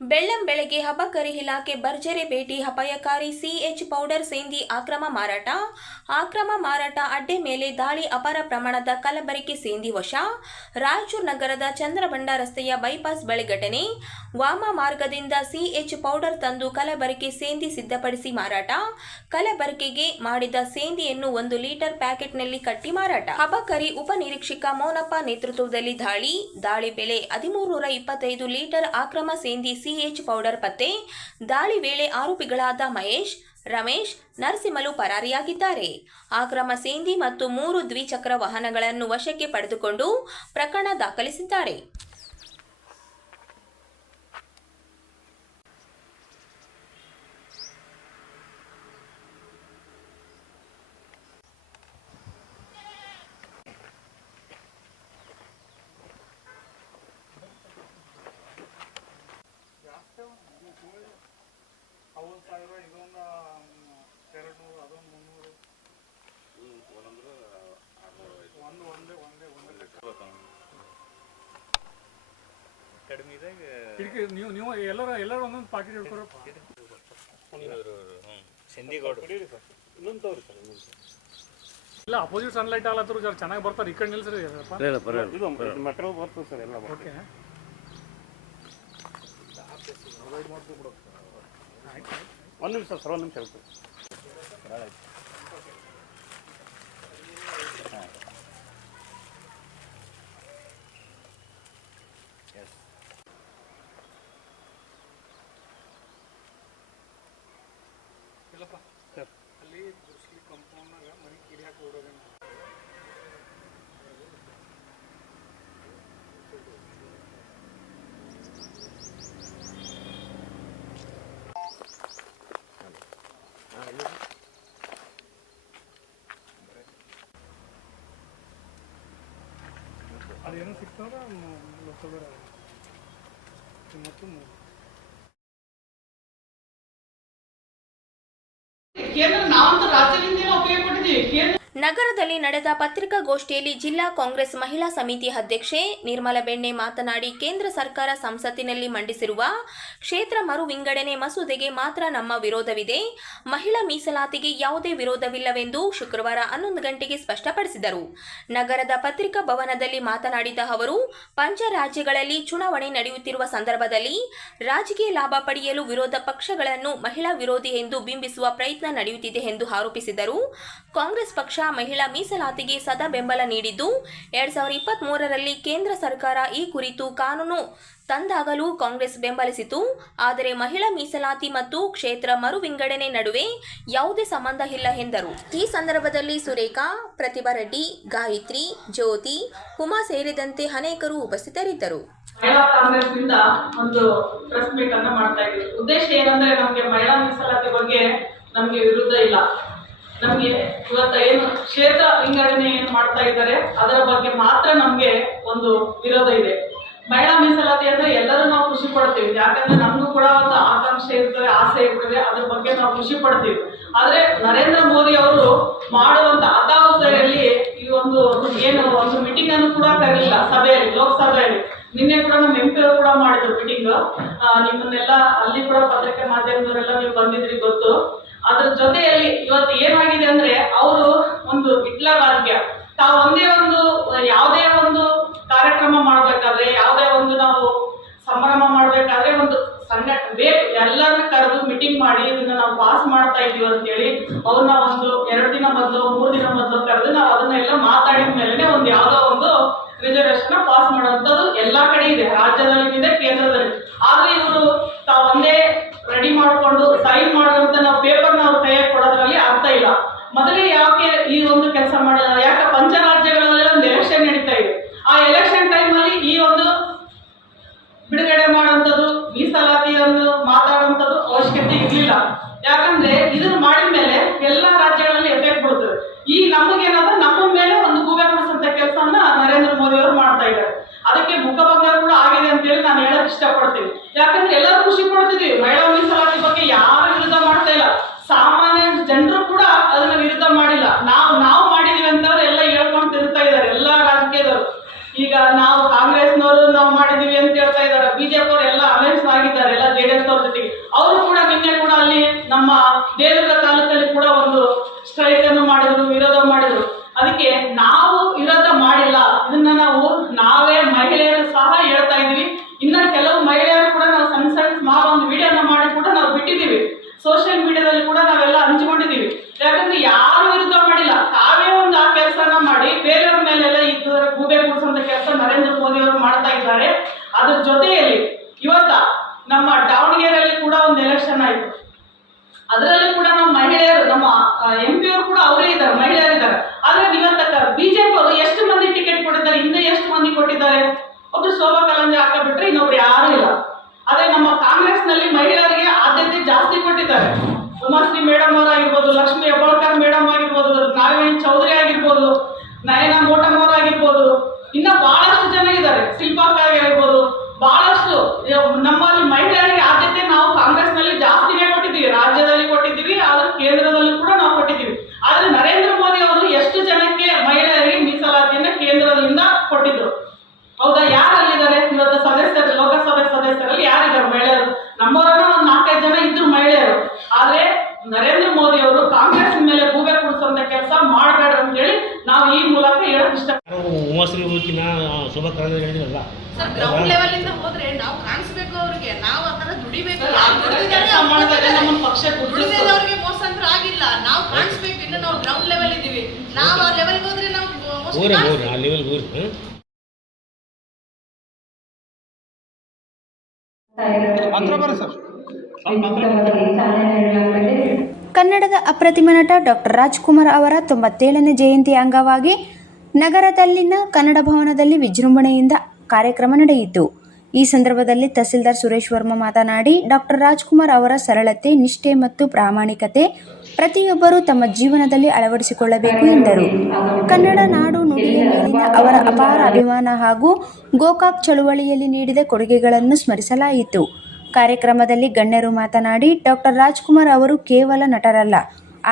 ಬೆಳ್ಳಂ ಬೆಳಗ್ಗೆ ಅಬಕಾರಿ ಇಲಾಖೆ ಭರ್ಜರಿ ಭೇಟಿ. ಅಪಾಯಕಾರಿ ಸಿಎಚ್ ಪೌಡರ್ ಸೇಂದಿ ಅಕ್ರಮ ಮಾರಾಟ ಅಡ್ಡೆ ಮೇಲೆ ದಾಳಿ. ಅಪಾರ ಪ್ರಮಾಣದ ಕಲಬೆರಕೆ ಸೇಂದಿ ವಶ. ರಾಯಚೂರು ನಗರದ ಚಂದ್ರಬಂಡ ರಸ್ತೆಯ ಬೈಪಾಸ್ ಬಳಿ ಘಟನೆ. ವಾಮ ಮಾರ್ಗದಿಂದ ಸಿಎಚ್ ಪೌಡರ್ ತಂದು ಕಲಬೆರಕೆ ಸೇಂದಿ ಸಿದ್ಧಪಡಿಸಿ ಮಾರಾಟ. ಕಲಬೆರಕೆಗೆ ಮಾಡಿದ ಸೇಂದಿಯನ್ನು 1 ಲೀಟರ್ ಪ್ಯಾಕೆಟ್ನಲ್ಲಿ ಕಟ್ಟಿ ಮಾರಾಟ. ಅಬಕಾರಿ ಉಪನಿರೀಕ್ಷಕ ಮೋನಪ್ಪ ನೇತೃತ್ವದಲ್ಲಿ ದಾಳಿ ಬೆಲೆ 1325 ಲೀಟರ್ ಅಕ್ರಮ ಸೇಂದಿ ಸಿಎಚ್ ಪೌಡರ್ ಪತ್ತೆ. ದಾಳಿ ವೇಳೆ ಆರೋಪಿಗಳಾದ ಮಹೇಶ್, ರಮೇಶ್, ನರಸಿಂಹಲು ಪರಾರಿಯಾಗಿದ್ದಾರೆ. ಅಕ್ರಮ ಸೇಂದಿ ಮತ್ತು 3 ದ್ವಿಚಕ್ರ ವಾಹನಗಳನ್ನು ವಶಕ್ಕೆ ಪಡೆದುಕೊಂಡು ಪ್ರಕರಣ ದಾಖಲಿಸಿದ್ದಾರೆ. ನೀವು ಎಲ್ಲರೂ ಒಂದೊಂದು ಪಾಕೆಟ್ ಹಿಡ್ಕೊರೋ ಇಲ್ಲ ಅಪೋಸಿಟ್ ಸನ್ಲೈಟ್ ಆಗ್ಲತ್ತರು ಜರ ಚೆನ್ನಾಗಿ ಬರ್ತಾರೆ. ಈ ಕಡೆ ನಿಲ್ಸ್ರಿ. ಓಕೆ ಒಂದು ನಿಮಿಷ ಸರ್, ಒಂದು ನಿಮಿಷ ಇರುತ್ತೆ. ಇಲ್ಲಪ್ಪ ಸರ್, ಅಲ್ಲಿ ದುರ್ಸ್ಲಿ ಕಂಪೌಂಡ್ನಾಗ ಮನೆ ಕಿಡಿ ಹಾಕಿ ಓಡೋದೇನು. ಅದೇನು ಸಿಗ್ತದ ಲೋಕಲ್ ಮತ್ತು ನಗರದಲ್ಲಿ ನಡೆದ ಪತ್ರಿಕಾಗೋಷ್ಠಿಯಲ್ಲಿ ಜಿಲ್ಲಾ ಕಾಂಗ್ರೆಸ್ ಮಹಿಳಾ ಸಮಿತಿ ಅಧ್ಯಕ್ಷೆ ನಿರ್ಮಲಾ ಬೆಣ್ಣೆ ಮಾತನಾಡಿ, ಕೇಂದ್ರ ಸರ್ಕಾರ ಸಂಸತ್ತಿನಲ್ಲಿ ಮಂಡಿಸಿರುವ ಕ್ಷೇತ್ರ ಮರು ವಿಂಗಡಣೆ ಮಸೂದೆಗೆ ಮಾತ್ರ ನಮ್ಮ ವಿರೋಧವಿದೆ. ಮಹಿಳಾ ಮೀಸಲಾತಿಗೆ ಯಾವುದೇ ವಿರೋಧವಿಲ್ಲವೆಂದು ಶುಕ್ರವಾರ 11 ಗಂಟೆಗೆ ಸ್ಪಷ್ಟಪಡಿಸಿದರು. ನಗರದ ಪತ್ರಿಕಾ ಭವನದಲ್ಲಿ ಮಾತನಾಡಿದ ಅವರು, ಪಂಚ ರಾಜ್ಯಗಳಲ್ಲಿ ಚುನಾವಣೆ ನಡೆಯುತ್ತಿರುವ ಸಂದರ್ಭದಲ್ಲಿ ರಾಜಕೀಯ ಲಾಭ ಪಡೆಯಲು ವಿರೋಧ ಪಕ್ಷಗಳನ್ನು ಮಹಿಳಾ ವಿರೋಧಿ ಎಂದು ಬಿಂಬಿಸುವ ಪ್ರಯತ್ನ ನಡೆಯುತ್ತಿದೆ ಎಂದು ಆರೋಪಿಸಿದರು. ಕಾಂಗ್ರೆಸ್ ಪಕ್ಷ ಮಹಿಳಾ ಮೀಸಲಾತಿಗೆ ಸದಾ ಬೆಂಬಲ ನೀಡಿದ್ದು 2023ರಲ್ಲಿ ಕೇಂದ್ರ ಸರ್ಕಾರ ಈ ಕುರಿತು ಕಾನೂನು ತಂದಾಗಲೂ ಕಾಂಗ್ರೆಸ್ ಬೆಂಬಲಿಸಿತು. ಆದರೆ ಮಹಿಳಾ ಮೀಸಲಾತಿ ಮತ್ತು ಕ್ಷೇತ್ರ ಮರು ವಿಂಗಡಣೆ ನಡುವೆ ಯಾವುದೇ ಸಂಬಂಧ ಇಲ್ಲ ಎಂದರು. ಈ ಸಂದರ್ಭದಲ್ಲಿ ಸುರೇಖಾ, ಪ್ರತಿಭಾ ರೆಡ್ಡಿ, ಗಾಯತ್ರಿ, ಜ್ಯೋತಿ, ಉಮಾ ಸೇರಿದಂತೆ ಅನೇಕರು ಉಪಸ್ಥಿತರಿದ್ದರು. ಮಹಿಳಾ ಕಾಂಗ್ರೆಸ್ನಿಂದ ಒಂದು ಪ್ರೆಸ್ ಮೀಟ್ ಅನ್ನು ಮಾಡ್ತಾ ಇದ್ದೀವಿ. ಉದ್ದೇಶ ಏನಂದ್ರೆ, ನಮಗೆ ಮಹಿಳಾ ಮೀಸಲಾತಿ ಬಗ್ಗೆ ನಮಗೆ ವಿರುದ್ಧ ಇಲ್ಲ. ನಮಗೆ ಇವತ್ತು ಏನು ಕ್ಷೇತ್ರ ವಿಂಗಡಣೆ ಏನು ಮಾಡ್ತಾ ಇದ್ದಾರೆ ಅದರ ಬಗ್ಗೆ ಮಾತ್ರ ನಮಗೆ ಒಂದು ವಿರೋಧ ಇದೆ. ಮಹಿಳಾ ಮೀಸಲಾತಿ ಅಂದ್ರೆ ಎಲ್ಲರೂ ನಾವು ಖುಷಿ ಪಡ್ತೀವಿ, ಯಾಕಂದ್ರೆ ನಮಗೂ ಕೂಡ ಒಂದು ಆಕಾಂಕ್ಷೆ ಇರ್ತದೆ, ಆಸೆ ಇರ್ತದೆ, ಅದ್ರ ಬಗ್ಗೆ ನಾವು ಖುಷಿ ಪಡ್ತೀವಿ. ಆದ್ರೆ ನರೇಂದ್ರ ಮೋದಿ ಅವರು ಮಾಡುವಂತ ಅತಾಹುತಿಯಲ್ಲಿ ಈ ಒಂದು ಮೀಟಿಂಗ್ ಅನ್ನು ಕೂಡ ಕರೀಲಿಲ್ಲ ಸಭೆಯಲ್ಲಿ, ಲೋಕಸಭೆಯಲ್ಲಿ. ನಿನ್ನೆ ಕೂಡ ನಮ್ಮ MP ಅವರು ಕೂಡ ಮಾಡಿದ್ರು ಮೀಟಿಂಗ್. ನಿಮ್ಮನ್ನೆಲ್ಲ ಅಲ್ಲಿ ಕೂಡ ಪತ್ರಿಕೆ ಮಾಧ್ಯಮದವರೆಲ್ಲ ನೀವು ಬಂದಿದ್ರಿ ಗೊತ್ತು. ಅದ್ರ ಜೊತೆಯಲ್ಲಿ ಇವತ್ತು ಏನಾಗಿದೆ ಅಂದ್ರೆ, ಅವರು ಒಂದು ಹಿಟ್ಲ ರಾಜಕೀಯ, ತಾವು ಯಾವುದೇ ಒಂದು ಕಾರ್ಯಕ್ರಮ ಮಾಡ್ಬೇಕಾದ್ರೆ, ಯಾವುದೇ ಒಂದು ನಾವು ಸಂಭ್ರಮ ಮಾಡ್ಬೇಕಾದ್ರೆ ಒಂದು ಬೇಕು ಎಲ್ಲರನ್ನ ಕರೆದು ಮೀಟಿಂಗ್ ಮಾಡಿ ಇದನ್ನ ನಾವು ಪಾಸ್ ಮಾಡ್ತಾ ಇದೀವಿ ಅಂತ ಹೇಳಿ ಅವ್ರನ್ನ ಒಂದು 2 ದಿನ ಮೊದಲು 3 ದಿನ ಮೊದಲು ಕರೆದು ನಾವು ಅದನ್ನೆಲ್ಲ ಮಾತಾಡಿದ ಮೇಲೆ ಒಂದು ಯಾವುದೋ ಒಂದು ರಿಸರ್ವೇಶನ್ ಪಾಸ್ ಮಾಡುವಂಥದ್ದು ಎಲ್ಲಾ ಕಡೆ ಇದೆ, ರಾಜ್ಯದಲ್ಲಿ ಇದೆ, ಕೇಂದ್ರದಲ್ಲಿ. ಆದ್ರೆ ಇವರು ತಾವು ಒಂದೇ ರೆಡಿ ಮಾಡಿಕೊಂಡು ಸೈನ್ ಮಾಡುವಂತ ನಾವು ಪೇಪರ್ನ ಅವ್ರ ಕೈಯಾಗಿ ಕೊಡೋದ್ರಲ್ಲಿ ಅರ್ಥ ಇಲ್ಲ. ಮೊದಲೇ ಯಾಕೆ ಈ ಒಂದು ಕೆಲಸ ಮಾಡಿಲ್ಲ? ಯಾಕೆ ಪಂಚರಾಜ್ಯಗಳಲ್ಲಿ ಒಂದು ಎಲೆಕ್ಷನ್ ನಡೀತಾ ಇದೆ. ಆ ಎಲೆಕ್ಷನ್ ಟೈಮ್ ಅಲ್ಲಿ ಈ ಒಂದು ಬಿಡುಗಡೆ ಮಾಡುವಂಥದ್ದು, ಮೀಸಲಾತಿಯನ್ನು ಮಾತಾಡುವಂಥದ್ದು ಅವಶ್ಯಕತೆ ಇರಲಿಲ್ಲ. ಯಾಕಂದ್ರೆ ಇದನ್ನು ಮಾಡಿದ ಮೇಲೆ ಎಲ್ಲಾ ರಾಜ್ಯಗಳಲ್ಲಿ ಎಫೆಕ್ಟ್ ಬೀಳುತ್ತದೆ. ಈ ನಮಗೇನಾದ್ರೂ ನಮ್ಮ ಮೇಲೆ ಒಂದು ಗೂಬೆ ಕೊಡಿಸುವಂತ ಕೆಲಸವನ್ನ ನರೇಂದ್ರ ಮೋದಿ ಅವರು ಮಾಡ್ತಾ ಇದ್ದಾರೆ. ಅದಕ್ಕೆ ಮುಖಭಂಗ ಕೂಡ ಆಗಿದೆ ಅಂತ ಹೇಳಿ ನಾನು ಹೇಳಕ್ ಇಷ್ಟಪಡ್ತೀನಿ. ಯಾಕಂದ್ರೆ ಎಲ್ಲರೂ ಖುಷಿ ಪಡ್ತಿದ್ವಿ, ಮಹಿಳಾ ಮೀಸಲಾತಿ ಬಗ್ಗೆ ಯಾರು ವಿರುದ್ಧ ಮಾಡ್ತಾ ಇಲ್ಲ. ಸಾಮಾನ್ಯ ಜನರು ಕೂಡ ಅದನ್ನ ವಿರುದ್ಧ ಮಾಡಿಲ್ಲ. ನಾವು ಮಾಡಿದೀವಿ ಅಂತವ್ರು ಎಲ್ಲ ಹೇಳ್ಕೊಂಡು ತಿರುಗ್ತಾ ಇದ್ದಾರೆ ಎಲ್ಲಾ ರಾಜಕೀಯದವರು. ಈಗ ನಾವು ಕಾಂಗ್ರೆಸ್ನವರು ನಾವು ಮಾಡಿದೀವಿ ಅಂತ ಹೇಳ್ತಾ ಇದ್ದಾರೆ, ಬಿಜೆಪಿ ಅವರು ಎಲ್ಲ ಅಲೈನ್ಸ್ ಆಗಿದ್ದಾರೆ, ಎಲ್ಲ ಕೆಲಸ ನರೇಂದ್ರ ಮೋದಿ ಅವರು ಮಾಡ್ತಾ ಇದ್ದಾರೆ. ಅದ್ರ ಜೊತೆಯಲ್ಲಿ ಇವತ್ತ ನಮ್ಮ ದಾವಣಗೆರೆಯಲ್ಲಿ ಕೂಡ ಒಂದು ಎಲೆಕ್ಷನ್ ಆಯಿತು. ಅದರಲ್ಲಿ ಕೂಡ ನಮ್ಮ ಮಹಿಳೆಯರು, ನಮ್ಮ MP ಅವರು ಕೂಡ ಅವರೇ ಇದ್ದಾರೆ, ಮಹಿಳೆಯರಿದ್ದಾರೆ. ಆದ್ರೆ ಇವತ್ತ ಬಿಜೆಪಿ ಅವರು ಎಷ್ಟು ಮಂದಿ ಟಿಕೆಟ್ ಕೊಟ್ಟಿದ್ದಾರೆ, ಹಿಂದೆ ಎಷ್ಟು ಮಂದಿ ಕೊಟ್ಟಿದ್ದಾರೆ? ಒಬ್ರು ಶೋಭಾ ಕರಂದ್ಲಾಜೆ ಹಾಕ ಬಿಟ್ರೆ ಇನ್ನೊಬ್ರು ಯಾರು ಇಲ್ಲ. ಆದ್ರೆ ನಮ್ಮ ಕಾಂಗ್ರೆಸ್ ನಲ್ಲಿ ಮಹಿಳೆಯರಿಗೆ ಆದ್ಯತೆ ಜಾಸ್ತಿ ಕೊಟ್ಟಿದ್ದಾರೆ. ಉಮಾಶ್ರೀ ಮೇಡಮ್ ಅವರಾಗಿರ್ಬೋದು, ಲಕ್ಷ್ಮಿ ಹೆಬ್ಬಾಳ್ಕರ್ ಮೇಡಮ್ ಆಗಿರ್ಬೋದು, ನಾಗವೇಣಿ ಚೌಧರಿ ಆಗಿರ್ಬೋದು, ನಯನಾ ಮೋಟಮ್ ಅವರಾಗಿರ್ಬೋದು, ಇನ್ನ ಬಹಳಷ್ಟು ಜನ ಇದ್ದಾರೆ, ಶಿಲ್ಪಾಕಾರಿ ಆಗಿರ್ಬೋದು, ಬಹಳಷ್ಟು ನಮ್ಮಲ್ಲಿ ಮಹಿಳೆಯರಿಗೆ ಆದ್ಯತೆ ನಾವು ಕಾಂಗ್ರೆಸ್ ನಲ್ಲಿ ಜಾಸ್ತಿನೇ ಕೊಟ್ಟಿದ್ದೀವಿ, ರಾಜ್ಯದಲ್ಲಿ ಕೊಟ್ಟಿದ್ದೀವಿ, ಆದ್ರೆ ಕೇಂದ್ರದಲ್ಲಿ ಕೂಡ ನಾವು ಕೊಟ್ಟಿದ್ದೀವಿ. ಆದ್ರೆ ನರೇಂದ್ರ ಮೋದಿ ಅವರು ಎಷ್ಟು ಜನಕ್ಕೆ ಮಹಿಳೆಯರಿಗೆ ಮೀಸಲಾತಿಯನ್ನ ಕೇಂದ್ರದಿಂದ ಕೊಟ್ಟಿದ್ರು? ಹೌದಾ? ಯಾರಲ್ಲಿದ್ದಾರೆ ಇವತ್ತು ಸದಸ್ಯರು, ಲೋಕಸಭೆ ಸದಸ್ಯರಲ್ಲಿ ಯಾರಿದ್ದಾರೆ ಮಹಿಳೆಯರು? ನಮ್ಮವರನ್ನ ಒಂದು 4-5 ಜನ ಇದ್ರು ಮಹಿಳೆಯರು. ಆದ್ರೆ ನರೇಂದ್ರ ಮೋದಿ ಅವರು ಕಾಂಗ್ರೆಸ್ ಮೇಲೆ ಗೂಬೆ ಕೂಡಿಸುವಂತ ಕೆಲಸ ಮಾಡಬೇಡ ಅಂತ ಹೇಳಿ ನಾವು ಈ ಮೂಲಕ ಹೇಳಕ್ ಇಷ್ಟ. ಉಮಾಶ್ರೀ ಹುಡುಕಿನ ಶೋಭಾ ಕರಂದ್ಲಾಜೆ ಹೇಳಿದ್ರಲ್ಲ ಸರ್, ಗ್ರೌಂಡ್ ಲೆವೆಲ್ ಇಂದ ಹೋದ್ರೆ ನಾವು ಕಾಣಿಸ್ಬೇಕು, ಅವ್ರಿಗೆ ನಾವು ಆ ತರ ದುಡಿಬೇಕು. ನಮ್ಮ ಪಕ್ಷ ದುಡಿದವ್ರಿಗೆ ಮೋಸ ಅಂತ ಆಗಿಲ್ಲ, ನಾವು ಕಾಣಿಸ್ಬೇಕು. ಇನ್ನು ನಾವು ಗ್ರೌಂಡ್ ಲೆವೆಲ್ ಇದೀವಿ, ನಾವು ಆ ಲೆವೆಲ್ ಹೋದ್ರೆ ನಾವು ಆ ಲೆವೆಲ್ ಊರಿ ಕನ್ನಡದ ಅಪ್ರತಿಮ ನಟ ಡಾಕ್ಟರ್ ರಾಜ್ಕುಮಾರ್ ಅವರ 97ನೇ ಜಯಂತಿ ಅಂಗವಾಗಿ ನಗರದಲ್ಲಿನ ಕನ್ನಡ ಭವನದಲ್ಲಿ ವಿಜೃಂಭಣೆಯಿಂದ ಕಾರ್ಯಕ್ರಮ ನಡೆಯಿತು. ಈ ಸಂದರ್ಭದಲ್ಲಿ ತಹಸೀಲ್ದಾರ್ ಸುರೇಶ್ ವರ್ಮಾ ಮಾತನಾಡಿ, ಡಾಕ್ಟರ್ ರಾಜ್ಕುಮಾರ್ ಅವರ ಸರಳತೆ, ನಿಷ್ಠೆ ಮತ್ತು ಪ್ರಾಮಾಣಿಕತೆ ಪ್ರತಿಯೊಬ್ಬರೂ ತಮ್ಮ ಜೀವನದಲ್ಲಿ ಅಳವಡಿಸಿಕೊಳ್ಳಬೇಕು ಎಂದರು. ಕನ್ನಡ ನಾಡು ನುಡಿಯ ಮೇಲಿನ ಅವರ ಅಪಾರ ಅಭಿಮಾನ ಹಾಗೂ ಗೋಕಾಕ್ ಚಳುವಳಿಯಲ್ಲಿ ನೀಡಿದ ಕೊಡುಗೆಗಳನ್ನು ಸ್ಮರಿಸಲಾಯಿತು. ಕಾರ್ಯಕ್ರಮದಲ್ಲಿ ಗಣ್ಯರು ಮಾತನಾಡಿ, ಡಾಕ್ಟರ್ ರಾಜ್ಕುಮಾರ್ ಅವರು ಕೇವಲ ನಟರಲ್ಲ,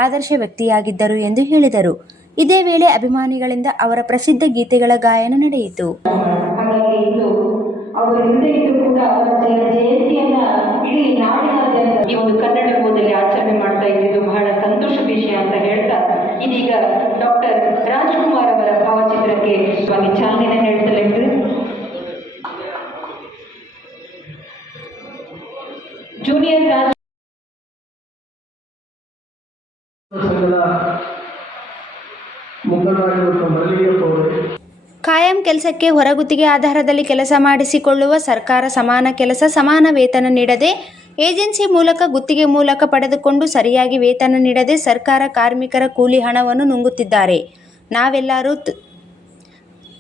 ಆದರ್ಶ ವ್ಯಕ್ತಿಯಾಗಿದ್ದರು ಎಂದು ಹೇಳಿದರು. ಇದೇ ವೇಳೆ ಅಭಿಮಾನಿಗಳಿಂದ ಅವರ ಪ್ರಸಿದ್ಧ ಗೀತೆಗಳ ಗಾಯನ ನಡೆಯಿತು. ಹಾಗಾಗಿ ಇದು ಅವರ ಹಿಂದೆ ಇದ್ದು ಕೂಡ ಅವರ ಜಯಂತಿಯನ್ನ ಇಡೀ ನಾಡಿನಾದ್ಯಂತ ಈ ಒಂದು ಕನ್ನಡ ಗೋದಲ್ಲಿ ಆಚರಣೆ ಮಾಡ್ತಾ ಇದ್ದಿದ್ದು ಬಹಳ ಸಂತೋಷದ ವಿಷಯ ಅಂತ ಹೇಳ್ತಾ, ಇದೀಗ ಡಾಕ್ಟರ್ ರಾಜ್ಕುಮಾರ್ ಅವರ ಭಾವಚಿತ್ರಕ್ಕೆ ಚಾಲನೆ ನೀಡಲಿದ್ದು ಜೂನಿಯರ್ ರಾಜ್ ಕಾಯಂ ಕೆಲಸಕ್ಕೆ ಹೊರಗುತ್ತಿಗೆ ಆಧಾರದಲ್ಲಿ ಕೆಲಸ ಮಾಡಿಸಿಕೊಳ್ಳುವ ಸರ್ಕಾರ ಸಮಾನ ಕೆಲಸ ಸಮಾನ ವೇತನ ನೀಡದೆ, ಏಜೆನ್ಸಿ ಮೂಲಕ ಗುತ್ತಿಗೆ ಮೂಲಕ ಪಡೆದುಕೊಂಡು ಸರಿಯಾಗಿ ವೇತನ ನೀಡದೆ ಸರ್ಕಾರ ಕಾರ್ಮಿಕರ ಕೂಲಿ ಹಣವನ್ನು ನುಂಗುತ್ತಿದ್ದಾರೆ.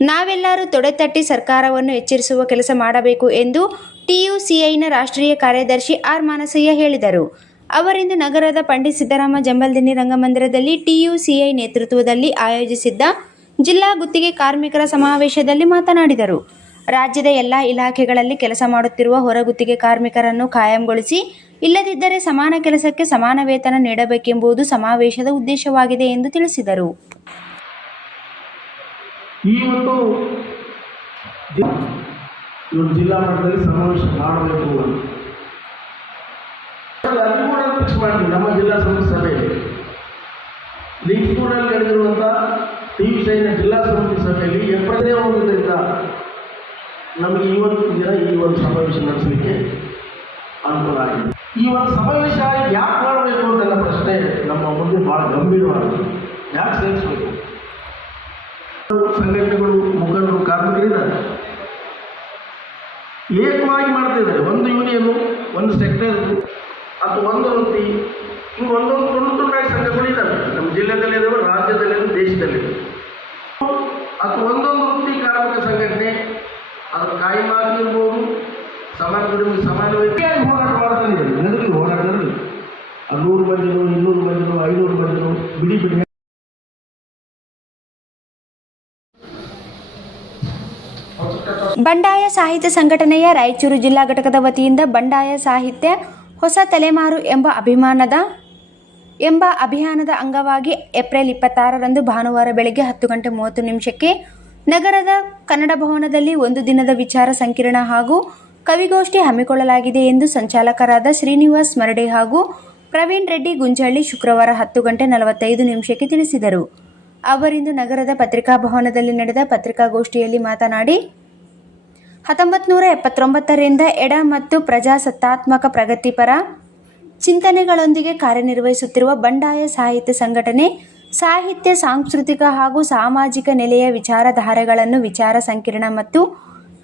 ನಾವೆಲ್ಲರೂ ತೊಡೆತಟ್ಟಿ ಸರ್ಕಾರವನ್ನು ಎಚ್ಚರಿಸುವ ಕೆಲಸ ಮಾಡಬೇಕು ಎಂದು TUCIನ ರಾಷ್ಟ್ರೀಯ ಕಾರ್ಯದರ್ಶಿ ಆರ್ ಮಾನಸಯ್ಯ ಹೇಳಿದರು. ಅವರಿಂದು ನಗರದ ಪಂಡಿತ್ ಸಿದ್ದರಾಮ ಜಂಬಲ್ದಿನ್ನಿ ರಂಗಮಂದಿರದಲ್ಲಿ TUCI ನೇತೃತ್ವದಲ್ಲಿ ಆಯೋಜಿಸಿದ್ದ ಜಿಲ್ಲಾ ಗುತ್ತಿಗೆ ಕಾರ್ಮಿಕರ ಸಮಾವೇಶದಲ್ಲಿ ಮಾತನಾಡಿದರು. ರಾಜ್ಯದ ಎಲ್ಲ ಇಲಾಖೆಗಳಲ್ಲಿ ಕೆಲಸ ಮಾಡುತ್ತಿರುವ ಹೊರಗುತ್ತಿಗೆ ಕಾರ್ಮಿಕರನ್ನು ಕಾಯಂಗೊಳಿಸಿ, ಇಲ್ಲದಿದ್ದರೆ ಸಮಾನ ಕೆಲಸಕ್ಕೆ ಸಮಾನ ವೇತನ ನೀಡಬೇಕೆಂಬುದು ಸಮಾವೇಶದ ಉದ್ದೇಶವಾಗಿದೆ ಎಂದು ತಿಳಿಸಿದರು. ಇವತ್ತು ಜಿಲ್ಲಾ ಮಟ್ಟದಲ್ಲಿ ಸಮಾವೇಶ ಮಾಡಬೇಕು ಅಲ್ಲಿ ಕೂಡ ಫಿಕ್ಸ್ ಮಾಡ್ತೀವಿ. ನಮ್ಮ ಜಿಲ್ಲಾ ಸಮಿತಿ ಸಭೆಯಲ್ಲಿ ಲಿಂಕ್ಸ್ಗೂಡಲ್ಲಿ ನಡೆದಿರುವಂಥ TUCIನ ಜಿಲ್ಲಾ ಸಮಿತಿ ಸಭೆಯಲ್ಲಿ ಎಪ್ಪದೇ ಹೋಗೋದ್ರಿಂದ ನಮಗೆ ಇವತ್ತು ದಿನ ಈ ಒಂದು ಸಮಾವೇಶ ನಡೆಸಲಿಕ್ಕೆ ಅನುಕೂಲ ಆಗಿದೆ. ಈ ಒಂದು ಸಮಾವೇಶ ಯಾಕೆ ಮಾಡಬೇಕು ಅಂತ ಪ್ರಶ್ನೆ ನಮ್ಮ ಮುಂದೆ ಭಾಳ ಗಂಭೀರವಾಗಿದೆ. ಯಾಕೆ ಸೇರಿಸಬೇಕು? ಸಂಘಟನೆಗಳು, ಮುಖಂಡರು, ಕಾರ್ಮಿಕರಿದ್ದಾರೆ, ಏಕವಾಗಿ ಮಾಡ್ತಿದ್ದಾರೆ. ಒಂದು ಯೂನಿಯನು, ಒಂದು ಸೆಕ್ಟರ್ ಅಥವಾ ಒಂದು ವೃತ್ತಿ, ಹಿಂಗೆ ಒಂದೊಂದು ತುಂಡಾಗಿ ಸಂಘಗಳಿದ್ದಾವೆ. ನಮ್ಮ ಜಿಲ್ಲೆಯಲ್ಲಿರುವ, ರಾಜ್ಯದಲ್ಲಿರುವ, ದೇಶದಲ್ಲಿರುವ ಅಥವಾ ಒಂದೊಂದು ವೃತ್ತಿ ಕಾರ್ಮಿಕ ಸಂಘಟನೆ, ಅದರ ಕಾಯಂ ಆಗಿರ್ಬೋದು, ಸಮಾನ ದುಡಿಮೆ ಸಮಾನ ವ್ಯಕ್ತಿಯಾಗಿ ಹೋರಾಟ ಮಾಡ್ತಾನೆ. ನಡಲಿ ಹೋರಾಟ ನಡಲಿ. ಅದು 100 ಮಂದಿನೋ, 200 ಮಂದಿನೋ, 500 ಮಂದಿನೋ ಬಿಡಿ ಬಂಡಾಯ ಸಾಹಿತ್ಯ ಸಂಘಟನೆಯ ರಾಯಚೂರು ಜಿಲ್ಲಾ ಘಟಕದ ವತಿಯಿಂದ ಬಂಡಾಯ ಸಾಹಿತ್ಯ ಹೊಸ ತಲೆಮಾರು ಎಂಬ ಅಭಿಯಾನದ ಅಂಗವಾಗಿ ಏಪ್ರಿಲ್ 26ರಂದು ಭಾನುವಾರ ಬೆಳಗ್ಗೆ 10:30 ನಗರದ ಕನ್ನಡ ಭವನದಲ್ಲಿ ಒಂದು ದಿನದ ವಿಚಾರ ಸಂಕಿರಣ ಹಾಗೂ ಕವಿಗೋಷ್ಠಿ ಹಮ್ಮಿಕೊಳ್ಳಲಾಗಿದೆ ಎಂದು ಸಂಚಾಲಕರಾದ ಶ್ರೀನಿವಾಸ್ ಮರಡೆ ಹಾಗೂ ಪ್ರವೀಣ್ ರೆಡ್ಡಿ ಗುಂಜಳ್ಳಿ ಶುಕ್ರವಾರ 10:45 ತಿಳಿಸಿದರು. ಅವರಿಂದು ನಗರದ ಪತ್ರಿಕಾ ಭವನದಲ್ಲಿ ನಡೆದ ಪತ್ರಿಕಾಗೋಷ್ಠಿಯಲ್ಲಿ ಮಾತನಾಡಿ, 1979ರಿಂದ ಎಡ ಮತ್ತು ಪ್ರಜಾಸತ್ತಾತ್ಮಕ ಪ್ರಗತಿಪರ ಚಿಂತನೆಗಳೊಂದಿಗೆ ಕಾರ್ಯನಿರ್ವಹಿಸುತ್ತಿರುವ ಬಂಡಾಯ ಸಾಹಿತ್ಯ ಸಂಘಟನೆ ಸಾಹಿತ್ಯ, ಸಾಂಸ್ಕೃತಿಕ ಹಾಗೂ ಸಾಮಾಜಿಕ ನೆಲೆಯ ವಿಚಾರಧಾರೆಗಳನ್ನು ವಿಚಾರ ಸಂಕಿರಣ ಮತ್ತು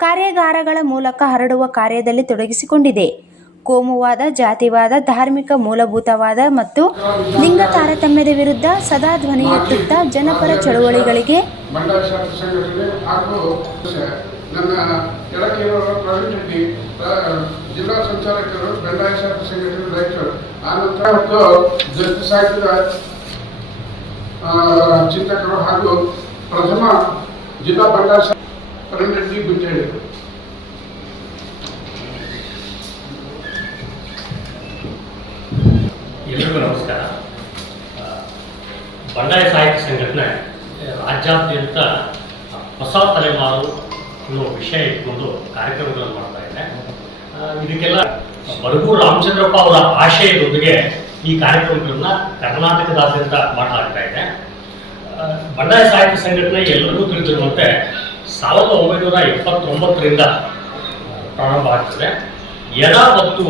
ಕಾರ್ಯಾಗಾರಗಳ ಮೂಲಕ ಹರಡುವ ಕಾರ್ಯದಲ್ಲಿ ತೊಡಗಿಸಿಕೊಂಡಿದೆ. ಕೋಮುವಾದ, ಜಾತಿವಾದ, ಧಾರ್ಮಿಕ ಮೂಲಭೂತವಾದ ಮತ್ತು ಲಿಂಗ ತಾರತಮ್ಯದ ವಿರುದ್ಧ ಸದಾ ಧ್ವನಿ ಎತ್ತುತ್ತಾ ಜನಪರ ಚಳುವಳಿಗಳಿಗೆ ಬಂಡಾಯ ಶಾಸ್ತ್ರ ಸಂಘಟನೆ ಹಾಗೂ ನನ್ನ ಕೆಳಗಿರುವ ಪ್ರವೀಣ್ ರೆಡ್ಡಿ ಜಿಲ್ಲಾ ಸಂಚಾಲಕರು ಬಂಡಾಯ ಶಾಸ್ತ್ರ ಸಂಘಟನೆ ರಾಯಚೂರು, ಆನಂತರ ದಲಿತ ಸಾಹಿತ್ಯದ ಚಿಂತಕರು ಹಾಗೂ ಪ್ರಥಮ ಜಿಲ್ಲಾ ಬಂಡಾಯ ಪ್ರವೀಣ್ ರೆಡ್ಡಿ ಗುಂಜೇಳಿ. ಎಲ್ಲರಿಗೂ ನಮಸ್ಕಾರ. ಬಂಡಾಯ ಸಾಹಿತ್ಯ ಸಂಘಟನೆ ರಾಜ್ಯಾದ್ಯಂತ ಹೊಸ ತಲೆಮಾರು ಅನ್ನೋ ವಿಷಯ ಇಟ್ಕೊಂಡು ಕಾರ್ಯಕ್ರಮಗಳನ್ನು ಮಾಡ್ತಾ ಇದೆ. ಇದಕ್ಕೆಲ್ಲ ಬರಗೂರು ರಾಮಚಂದ್ರಪ್ಪ ಅವರ ಆಶಯದೊಂದಿಗೆ ಈ ಕಾರ್ಯಕ್ರಮಗಳನ್ನ ಕರ್ನಾಟಕದಾದ್ಯಂತ ಮಾಡಲಾಗ್ತಾ ಇದೆ. ಬಂಡಾಯ ಸಾಹಿತ್ಯ ಸಂಘಟನೆ ಎಲ್ಲರಿಗೂ ತಿಳಿದಿರುವಂತೆ 1979ರಿಂದ ಪ್ರಾರಂಭ ಆಗ್ತದೆ. ಎಡ ಮತ್ತು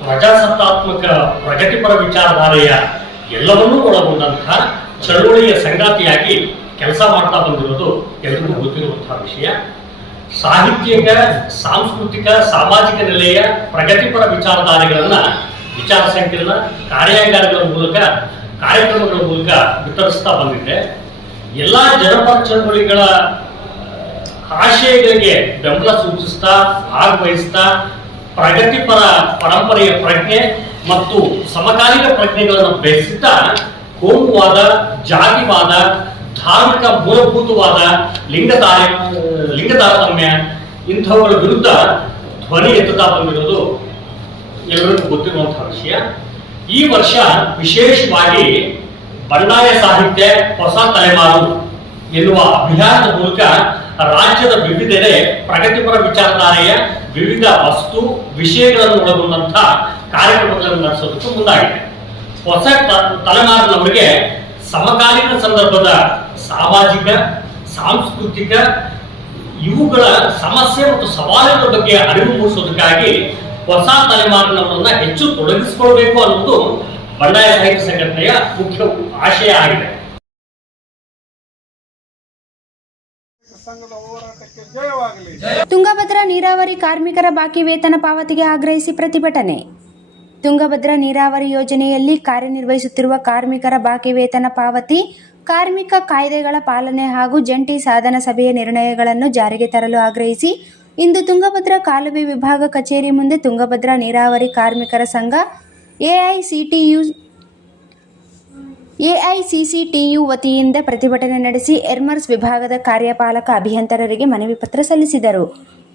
ಪ್ರಜಾಸತ್ತಾತ್ಮಕ ಪ್ರಗತಿಪರ ವಿಚಾರಧಾರೆಯ ಎಲ್ಲವನ್ನೂ ಒಳಗೊಂಡಂತಹ ಚಳುವಳಿಯ ಸಂಗಾತಿಯಾಗಿ ಕೆಲಸ ಮಾಡ್ತಾ ಬಂದಿರೋದು ಎಲ್ಲರಿಗೂ ಗೊತ್ತಿರುವಂತಹ ವಿಷಯ. ಸಾಹಿತ್ಯಿಕ, ಸಾಂಸ್ಕೃತಿಕ, ಸಾಮಾಜಿಕ ನೆಲೆಯ ಪ್ರಗತಿಪರ ವಿಚಾರಧಾರೆಗಳನ್ನ ವಿಚಾರ ಸಂಕಿರಣ, ಕಾರ್ಯಾಗಾರಗಳ ಮೂಲಕ, ಕಾರ್ಯಕ್ರಮಗಳ ಮೂಲಕ ವಿತರಿಸ್ತಾ ಬಂದಿದೆ. ಎಲ್ಲ ಜನಪರ ಚಳವಳಿಗಳ ಆಶಯಗಳಿಗೆ ಬೆಂಬಲ ಸೂಚಿಸ್ತಾ, ಭಾಗವಹಿಸ್ತಾ, ಪ್ರಗತಿಪರ ಪರಂಪರೆಯ ಪ್ರಜ್ಞೆ ಮತ್ತು ಸಮಕಾಲೀನ ಪ್ರಜ್ಞೆಗಳನ್ನು ಬೆಳೆಸುತ್ತಾ ಕೋಮುವಾದ, ಜಾತಿವಾದ, ಧಾರ್ಮಿಕ ಮೂಲಭೂತವಾದ, ಲಿಂಗ ತಾರತಮ್ಯ ಇಂಥವುಗಳ ವಿರುದ್ಧ ಧ್ವನಿ ಎತ್ತುತ್ತಾ ಬಂದಿರೋದು ಎಲ್ಲರಿಗೂ ಗೊತ್ತಿರುವಂತಹ ವಿಷಯ. ಈ ವರ್ಷ ವಿಶೇಷವಾಗಿ ಬಂಡಾಯ ಸಾಹಿತ್ಯ ಹೊಸ ತಲೆಮಾರು ಎನ್ನುವ ಅಭಿಯಾನದ ಮೂಲಕ ರಾಜ್ಯದ ವಿವಿಧೆಡೆ ಪ್ರಗತಿಪರ ವಿಚಾರಧಾರೆಯ ವಿವಿಧ ವಸ್ತು ವಿಷಯಗಳನ್ನು ಒಳಗೊಂಡಂತಹ ಕಾರ್ಯಕ್ರಮಗಳನ್ನು ನಡೆಸೋದಕ್ಕೆ ಮುಂದಾಗಿದೆ. ಹೊಸ ತಲೆಮಾರಿನವರಿಗೆ ಸಮಕಾಲೀನ ಸಂದರ್ಭದ ಸಾಮಾಜಿಕ, ಸಾಂಸ್ಕೃತಿಕ ಇವುಗಳ ಸಮಸ್ಯೆ ಮತ್ತು ಸವಾಲುಗಳ ಬಗ್ಗೆ ಅರಿವು ಮೂಡಿಸೋದಕ್ಕಾಗಿ ಹೊಸ ತಲೆಮಾರಿನವರನ್ನ ಹೆಚ್ಚು ತೊಡಗಿಸಿಕೊಳ್ಬೇಕು ಅನ್ನೋದು ಬಂಡಾಯ ಸಾಹಿತ್ಯ ಸಂಘಟನೆಯ ಮುಖ್ಯ ಆಶಯ ಆಗಿದೆ. ತುಂಗಭದ್ರಾ ನೀರಾವರಿ ಕಾರ್ಮಿಕರ ಬಾಕಿ ವೇತನ ಪಾವತಿಗೆ ಆಗ್ರಹಿಸಿ ಪ್ರತಿಭಟನೆ. ತುಂಗಭದ್ರಾ ನೀರಾವರಿ ಯೋಜನೆಯಲ್ಲಿ ಕಾರ್ಯನಿರ್ವಹಿಸುತ್ತಿರುವ ಕಾರ್ಮಿಕರ ಬಾಕಿ ವೇತನ ಪಾವತಿ, ಕಾರ್ಮಿಕ ಕಾಯ್ದೆಗಳ ಪಾಲನೆ ಹಾಗೂ ಜಂಟಿ ಸಾಧನ ಸಭೆಯ ನಿರ್ಣಯಗಳನ್ನು ಜಾರಿಗೆ ತರಲು ಆಗ್ರಹಿಸಿ ಇಂದು ತುಂಗಭದ್ರಾ ಕಾಲುವೆ ವಿಭಾಗ ಕಚೇರಿ ಮುಂದೆ ತುಂಗಭದ್ರಾ ನೀರಾವರಿ ಕಾರ್ಮಿಕರ ಸಂಘ ಎಐಸಿಸಿಟಿಯು ವತಿಯಿಂದ ಪ್ರತಿಭಟನೆ ನಡೆಸಿ ಎರ್ಮರ್ಸ್ ವಿಭಾಗದ ಕಾರ್ಯಪಾಲಕ ಅಭಿಯಂತರರಿಗೆ ಮನವಿ ಪತ್ರ ಸಲ್ಲಿಸಿದರು.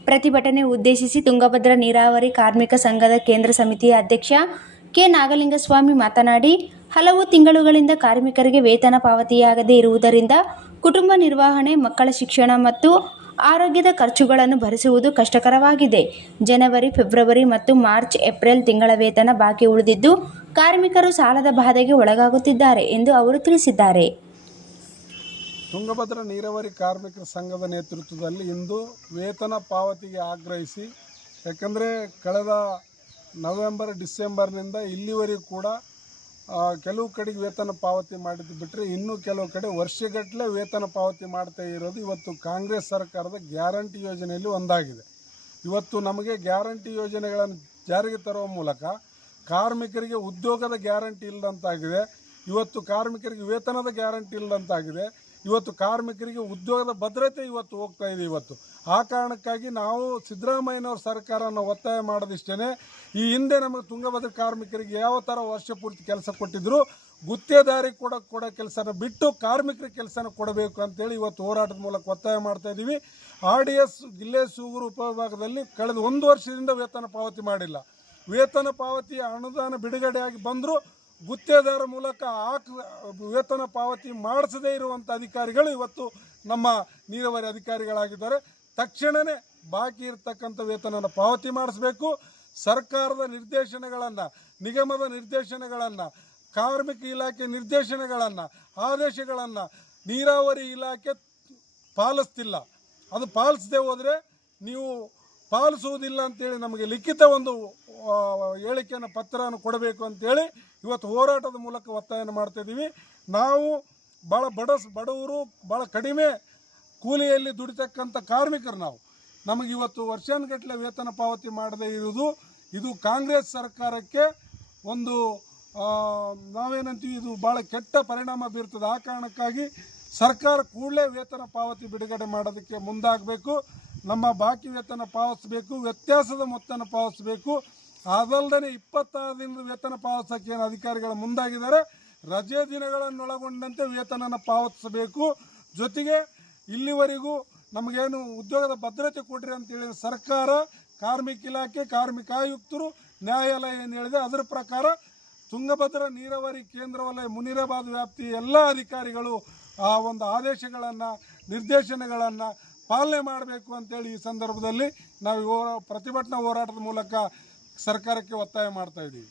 ಪ್ರತಿಭಟನೆ ಉದ್ದೇಶಿಸಿ ತುಂಗಭದ್ರಾ ನೀರಾವರಿ ಕಾರ್ಮಿಕ ಸಂಘದ ಕೇಂದ್ರ ಸಮಿತಿಯ ಅಧ್ಯಕ್ಷ ಕೆ. ನಾಗಲಿಂಗಸ್ವಾಮಿ ಮಾತನಾಡಿ, ಹಲವು ತಿಂಗಳುಗಳಿಂದ ಕಾರ್ಮಿಕರಿಗೆ ವೇತನ ಪಾವತಿಯಾಗದೇ ಇರುವುದರಿಂದ ಕುಟುಂಬ ನಿರ್ವಹಣೆ, ಮಕ್ಕಳ ಶಿಕ್ಷಣ ಮತ್ತು ಆರೋಗ್ಯದ ಖರ್ಚುಗಳನ್ನು ಭರಿಸುವುದು ಕಷ್ಟಕರವಾಗಿದೆ. ಜನವರಿ, ಫೆಬ್ರವರಿ ಮತ್ತು ಮಾರ್ಚ್, ಏಪ್ರಿಲ್ ತಿಂಗಳ ವೇತನ ಬಾಕಿ ಉಳಿದಿದ್ದು ಕಾರ್ಮಿಕರು ಸಾಲದ ಬಾಧೆಗೆ ಒಳಗಾಗುತ್ತಿದ್ದಾರೆ ಎಂದು ಅವರು ತಿಳಿಸಿದ್ದಾರೆ. ತುಂಗಭದ್ರಾ ನೀರಾವರಿ ಕಾರ್ಮಿಕರ ಸಂಘದ ನೇತೃತ್ವದಲ್ಲಿ ಇಂದು ವೇತನ ಪಾವತಿಗೆ ಆಗ್ರಹಿಸಿ, ಯಾಕಂದರೆ ಕಳೆದ ನವೆಂಬರ್, ಡಿಸೆಂಬರ್ನಿಂದ ಇಲ್ಲಿವರೆಗೂ ಕೂಡ ಕೆಲವು ಕಡೆಗೆ ವೇತನ ಪಾವತಿ ಮಾಡಿದ್ದು ಬಿಟ್ಟರೆ ಇನ್ನೂ ಕೆಲವು ಕಡೆ ವರ್ಷಗಟ್ಟಲೆ ವೇತನ ಪಾವತಿ ಮಾಡ್ತಾ ಇರೋದು ಇವತ್ತು ಕಾಂಗ್ರೆಸ್ ಸರ್ಕಾರದ ಗ್ಯಾರಂಟಿ ಯೋಜನೆಯಲ್ಲಿ ಒಂದಾಗಿದೆ. ಇವತ್ತು ನಮಗೆ ಗ್ಯಾರಂಟಿ ಯೋಜನೆಗಳನ್ನು ಜಾರಿಗೆ ತರುವ ಮೂಲಕ ಕಾರ್ಮಿಕರಿಗೆ ಉದ್ಯೋಗದ ಗ್ಯಾರಂಟಿ ಇಲ್ಲದಂತಾಗಿದೆ. ಇವತ್ತು ಕಾರ್ಮಿಕರಿಗೆ ವೇತನದ ಗ್ಯಾರಂಟಿ ಇಲ್ಲದಂತಾಗಿದೆ. ಇವತ್ತು ಕಾರ್ಮಿಕರಿಗೆ ಉದ್ಯೋಗದ ಭದ್ರತೆ ಇವತ್ತು ಹೋಗ್ತಾ ಇದೆ. ಇವತ್ತು ಆ ಕಾರಣಕ್ಕಾಗಿ ನಾವು ಸಿದ್ದರಾಮಯ್ಯನವ್ರ ಸರ್ಕಾರನ ಒತ್ತಾಯ ಮಾಡೋದಿಷ್ಟೇ, ಈ ಹಿಂದೆ ನಮಗೆ ತುಂಗಭದ್ರಾ ಕಾರ್ಮಿಕರಿಗೆ ಯಾವ ಥರ ವರ್ಷ ಪೂರ್ತಿ ಕೆಲಸ ಕೊಟ್ಟಿದ್ರು, ಗುತ್ತೇದಾರಿ ಕೊಡೋ ಕೆಲಸನ ಬಿಟ್ಟು ಕಾರ್ಮಿಕರಿಗೆ ಕೆಲಸನ ಕೊಡಬೇಕು ಅಂತೇಳಿ ಇವತ್ತು ಹೋರಾಟದ ಮೂಲಕ ಒತ್ತಾಯ ಮಾಡ್ತಾ ಇದ್ದೀವಿ. RDS ಗಿಲ್ಲೆ ಸೂಗೂರು ಉಪವಿಭಾಗದಲ್ಲಿ ಕಳೆದ 1 ವರ್ಷದಿಂದ ವೇತನ ಪಾವತಿ ಮಾಡಿಲ್ಲ. ವೇತನ ಪಾವತಿ ಅನುದಾನ ಬಿಡುಗಡೆಯಾಗಿ ಬಂದರೂ ಗುತ್ತೇದಾರ ಮೂಲಕ ವೇತನ ಪಾವತಿ ಮಾಡಿಸದೇ ಇರುವಂಥ ಅಧಿಕಾರಿಗಳು ಇವತ್ತು ನಮ್ಮ ನೀರಾವರಿ ಅಧಿಕಾರಿಗಳಾಗಿದ್ದಾರೆ. ತಕ್ಷಣವೇ ಬಾಕಿ ಇರತಕ್ಕಂಥ ವೇತನನ ಪಾವತಿ ಮಾಡಿಸಬೇಕು. ಸರ್ಕಾರದ ನಿರ್ದೇಶನಗಳನ್ನು, ನಿಗಮದ ನಿರ್ದೇಶನಗಳನ್ನು, ಕಾರ್ಮಿಕ ಇಲಾಖೆ ನಿರ್ದೇಶನಗಳನ್ನು, ಆದೇಶಗಳನ್ನು ನೀರಾವರಿ ಇಲಾಖೆ ಪಾಲಿಸ್ತಿಲ್ಲ. ಅದು ಪಾಲಿಸದೆ ಹೋದರೆ ನೀವು ಪಾಲಿಸುವುದಿಲ್ಲ ಅಂತೇಳಿ ನಮಗೆ ಲಿಖಿತ ಒಂದು ಹೇಳಿಕೆಯನ್ನು, ಪತ್ರವನ್ನು ಕೊಡಬೇಕು ಅಂತೇಳಿ ಇವತ್ತು ಹೋರಾಟದ ಮೂಲಕ ಒತ್ತಾಯನ ಮಾಡ್ತಾಯಿದ್ದೀವಿ. ನಾವು ಭಾಳ ಬಡವರು ಭಾಳ ಕಡಿಮೆ ಕೂಲಿಯಲ್ಲಿ ದುಡಿತಕ್ಕಂಥ ಕಾರ್ಮಿಕರು ನಾವು. ನಮಗೆ ಇವತ್ತು ವರ್ಷಾನುಗಟ್ಟಲೆ ವೇತನ ಪಾವತಿ ಮಾಡದೇ ಇರುವುದು ಇದು ಕಾಂಗ್ರೆಸ್ ಸರ್ಕಾರಕ್ಕೆ ಒಂದು ನಾವೇನಂತೀವಿ ಇದು ಭಾಳ ಕೆಟ್ಟ ಪರಿಣಾಮ ಬೀರ್ತದೆ. ಆ ಕಾರಣಕ್ಕಾಗಿ ಸರ್ಕಾರ ಕೂಡಲೇ ವೇತನ ಪಾವತಿ ಬಿಡುಗಡೆ ಮಾಡೋದಕ್ಕೆ ಮುಂದಾಗಬೇಕು. ನಮ್ಮ ಬಾಕಿ ವೇತನ ಪಾವತಿಸಬೇಕು, ವ್ಯತ್ಯಾಸದ ಮೊತ್ತನ ಪಾವತಿಸಬೇಕು. ಅದಲ್ಲದೆ 26 ದಿನದ ವೇತನ ಪಾವತಿಸೋಕ್ಕೆ ಏನು ಅಧಿಕಾರಿಗಳು ಮುಂದಾಗಿದ್ದಾರೆ, ರಜೆ ದಿನಗಳನ್ನೊಳಗೊಂಡಂತೆ ವೇತನನ ಪಾವತಿಸಬೇಕು. ಜೊತೆಗೆ ಇಲ್ಲಿವರೆಗೂ ನಮಗೇನು ಉದ್ಯೋಗದ ಭದ್ರತೆ ಕೊಡ್ರಿ ಅಂತೇಳಿ ಸರ್ಕಾರ, ಕಾರ್ಮಿಕ ಇಲಾಖೆ, ಕಾರ್ಮಿಕ ಆಯುಕ್ತರು, ನ್ಯಾಯಾಲಯ ಏನು ಹೇಳಿದೆ ಅದರ ಪ್ರಕಾರ ತುಂಗಭದ್ರಾ ನೀರಾವರಿ ಕೇಂದ್ರ ವಲಯ ಮುನಿರಾಬಾದ್ ವ್ಯಾಪ್ತಿ ಎಲ್ಲ ಅಧಿಕಾರಿಗಳು ಆ ಒಂದು ಆದೇಶಗಳನ್ನು, ನಿರ್ದೇಶನಗಳನ್ನು ಪಾಲನೆ ಮಾಡಬೇಕು ಅಂತೇಳಿ ಈ ಸಂದರ್ಭದಲ್ಲಿ ನಾವು ಪ್ರತಿಭಟನಾ ಹೋರಾಟದ ಮೂಲಕ ಸರ್ಕಾರಕ್ಕೆ ಒತ್ತಾಯ ಮಾಡ್ತಾ ಇದ್ದೀವಿ.